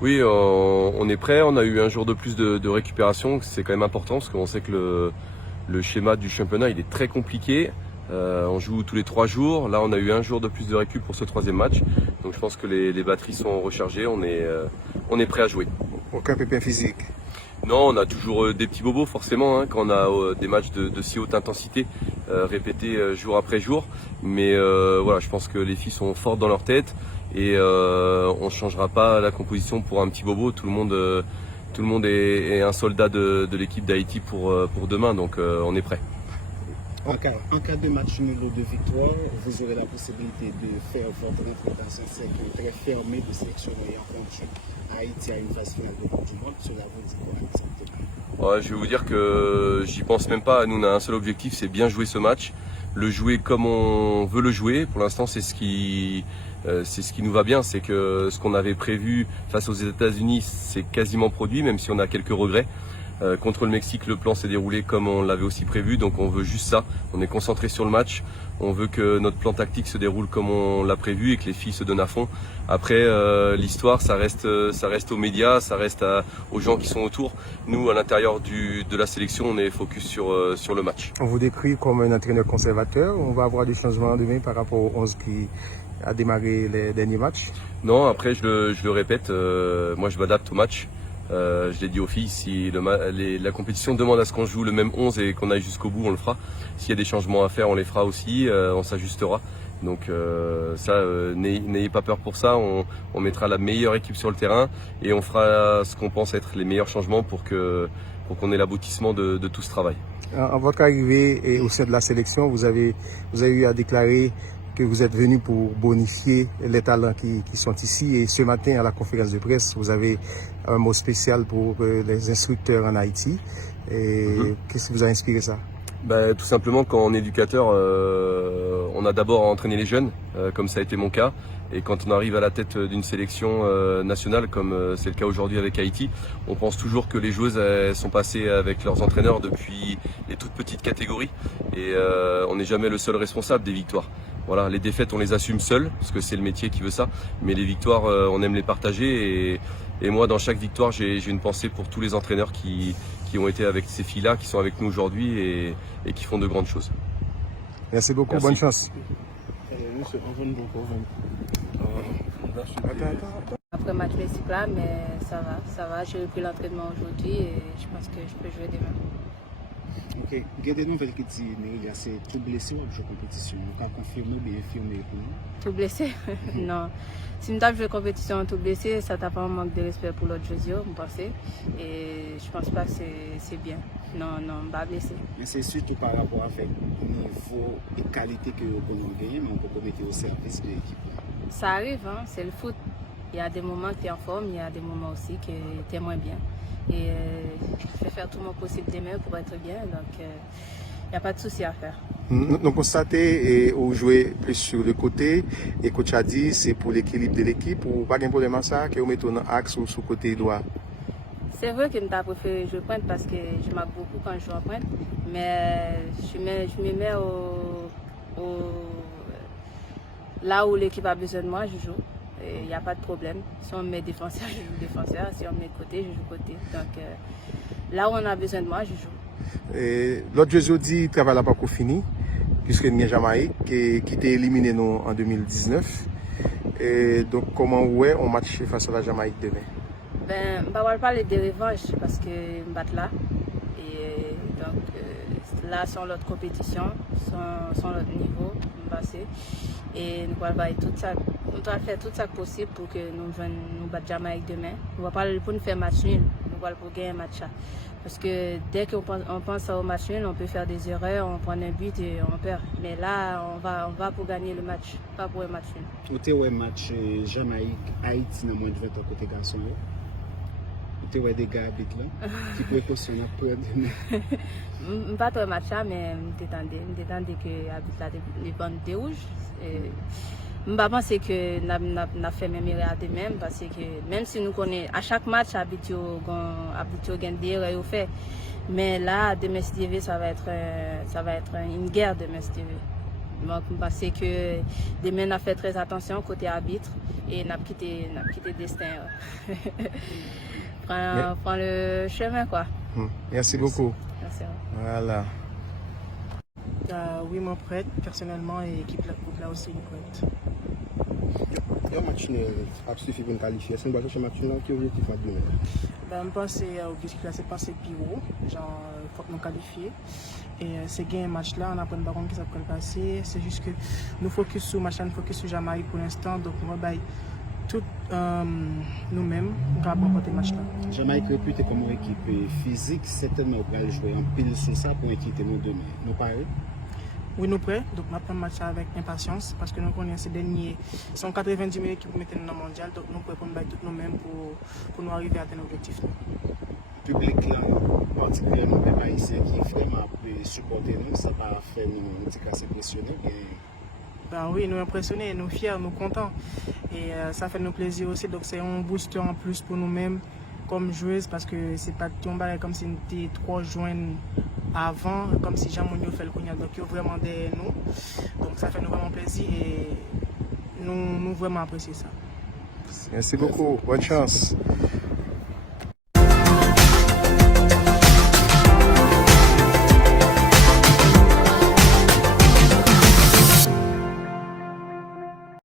Oui, on est prêt. On a eu un jour de plus de récupération. C'est quand même important parce qu'on sait que le schéma du championnat il est très compliqué. On joue tous les 3 jours. Là, on a eu un jour de plus de récup pour ce troisième match. Donc, je pense que les batteries sont rechargées. On est prêt à jouer. Aucun pépin physique. Non, on a toujours des petits bobos forcément quand on a des matchs de si haute intensité répétés jour après jour. Mais voilà, je pense que les filles sont fortes dans leur tête et on ne changera pas la composition pour un petit bobo. Tout le monde est un soldat de l'équipe d'Haïti pour demain, donc on est prêt. En cas de match nul ou de victoire, vous aurez la possibilité de faire votre entrée dans un cercle très fermé de sélectionnés en fonction. Haïti a une phase finale de Coupe du Monde, cela vous dit quoi exactement? Ouais, je vais vous dire que j'y pense même pas. Nous, on a un seul objectif, c'est bien jouer ce match, le jouer comme on veut le jouer. Pour l'instant, c'est ce qui nous va bien. C'est que ce qu'on avait prévu face aux États-Unis, c'est quasiment produit, même si on a quelques regrets. Contre le Mexique, le plan s'est déroulé comme on l'avait aussi prévu, donc on veut juste ça. On est concentré sur le match. On veut que notre plan tactique se déroule comme on l'a prévu et que les filles se donnent à fond. Après, l'histoire, ça reste aux médias, ça reste aux gens qui sont autour. Nous, à l'intérieur de la sélection, on est focus sur le match. On vous décrit comme un entraîneur conservateur. On va avoir des changements demain par rapport aux 11 qui a démarré les derniers matchs. Non, après, je le répète, moi je m'adapte au match. Je l'ai dit aux filles, si la compétition demande à ce qu'on joue le même 11 et qu'on aille jusqu'au bout, on le fera. S'il y a des changements à faire, on les fera aussi, on s'ajustera. Donc n'ayez pas peur pour ça, on mettra la meilleure équipe sur le terrain et on fera ce qu'on pense être les meilleurs changements pour qu'on ait l'aboutissement de tout ce travail. En votre arrivée et au sein de la sélection, vous avez eu à déclarer que vous êtes venu pour bonifier les talents qui sont ici. Et ce matin, à la conférence de presse, vous avez un mot spécial pour les instructeurs en Haïti. Qu'est-ce qui vous a inspiré ça? Tout simplement, quand on est éducateur, on a d'abord à entraîner les jeunes, comme ça a été mon cas. Et quand on arrive à la tête d'une sélection nationale, comme c'est le cas aujourd'hui avec Haïti, on pense toujours que les joueuses sont passées avec leurs entraîneurs depuis les toutes petites catégories. Et on n'est jamais le seul responsable des victoires. Voilà, les défaites, on les assume seuls, parce que c'est le métier qui veut ça. Mais les victoires, on aime les partager. Et moi, dans chaque victoire, j'ai une pensée pour tous les entraîneurs qui ont été avec ces filles-là, qui sont avec nous aujourd'hui et qui font de grandes choses. Merci beaucoup, Merci. bonne chance. Après match Mexique là, mais ça va. J'ai repris l'entraînement aujourd'hui et je pense que je peux jouer demain. Ok, il y a des nouvelles qui disent que c'est tout blessé ou jouer compétition. Vous pouvez confirmer ou bien infirmer pour nous? Tout blessé? Non. Si je joue compétition tout blessé, ça t'a pas un manque de respect pour l'autre joueur, je pense. Et je pense pas que c'est bien. Non, je ne pas blessé. Mais c'est surtout par rapport avec le niveau et qualité que vous pouvez gagner, mais on peut mettre au service de l'équipe. Ça arrive, hein, c'est le foot. Il y a des moments que tu es en forme, il y a des moments aussi que tu es moins bien. Et je vais faire tout mon possible demain pour être bien, donc il n'y a pas de souci à faire. Nous constatons et vous jouez plus sur le côté et coach a dit c'est pour l'équilibre de l'équipe ou pas de problème à ça que vous mettez dans l'axe ou sur le côté droit. C'est vrai que je préfère jouer pointe parce que je marque beaucoup quand je joue en pointe, mais je me mets là où l'équipe a besoin de moi, je joue. Il n'y a pas de problème. Si on me met défenseur, je joue défenseur. Si on me met côté, je joue côté. Donc là où on a besoin de moi, je joue. L'autre jeudi dit le travail n'a pas encore fini, puisque nous avons Jamaïque qui était éliminé nous en 2019. Et donc comment on match face à la Jamaïque demain? Ben, je ne vais pas parler de revanche parce que je vais là. Et donc là, sur l'autre compétition, sur l'autre niveau, et nous allons faire tout ça possible pour que nous battions Jamaïque demain. On va pas pour nous faire match nul, nous allons pour gagner un match. Parce que dès qu'on pense au match nul, on peut faire des erreurs, on prend un but et on perd. Mais là, on va pour gagner le match, pas pour un match nul. Vous avez un match Jamaïque-Haïti dans moins de 20 ans côté garçon. Vous avez des gars là qui précautions à prendre demain. Je ne pas trop match, mais je m'attendais que l'arbitre les bandes de rouge. Je pense que nous avons fait même erreur demain parce que même si nous connaissons à chaque match, habitué à gagner erreur fait. Mais là, demain ça va être une guerre demain. Donc, je pense que demain, on a fait très attention côté arbitre. et n'a quitté le destin. Prends le chemin quoi. Merci beaucoup. Merci. Voilà. Oui, moi prête, personnellement, et l'équipe là aussi est prête. Un match a suffi pour nous qualifier. C'est un match qui est objectif à donner. Je pense que l'objectif là, c'est de passer plus haut, genre, il faut nous qualifier. Et c'est gagner un match là, on apprend pas qui ça peut passer. C'est juste que nous focus sur le match, nous focus sur Jamaïque pour l'instant. Donc, nous avons tout nous-mêmes pour remporter le match là. Jamaïque réputée comme une équipe physique, certainement on va jouer en pile sur ça pour inquiéter nous demain. Nous parlons. Oui, nous prêts. Donc, nous attendons le match avec impatience parce que nous connaissons ces derniers. Ils sont 90 minutes qui vont mettre dans le mondial. Donc, nous prêts pour nous battre tous nous-mêmes pour nous arriver à atteindre l'objectif. Le public là, particulièrement les Haïtiens qui vraiment supporter nous, ça va faire nous assez impressionnés. Ben oui, nous impressionnés, nous fiers, nous contents. Et ça fait nous plaisir aussi. Donc, c'est un booster en plus pour nous-mêmes comme joueuses parce que c'est pas tomber comme si nous étions 3 juin avant, comme si Jean-Monio fait le cognac. Donc, il y a vraiment derrière nous. Donc, ça fait nous vraiment plaisir et nous vraiment apprécier ça. Merci beaucoup. Bonne chance.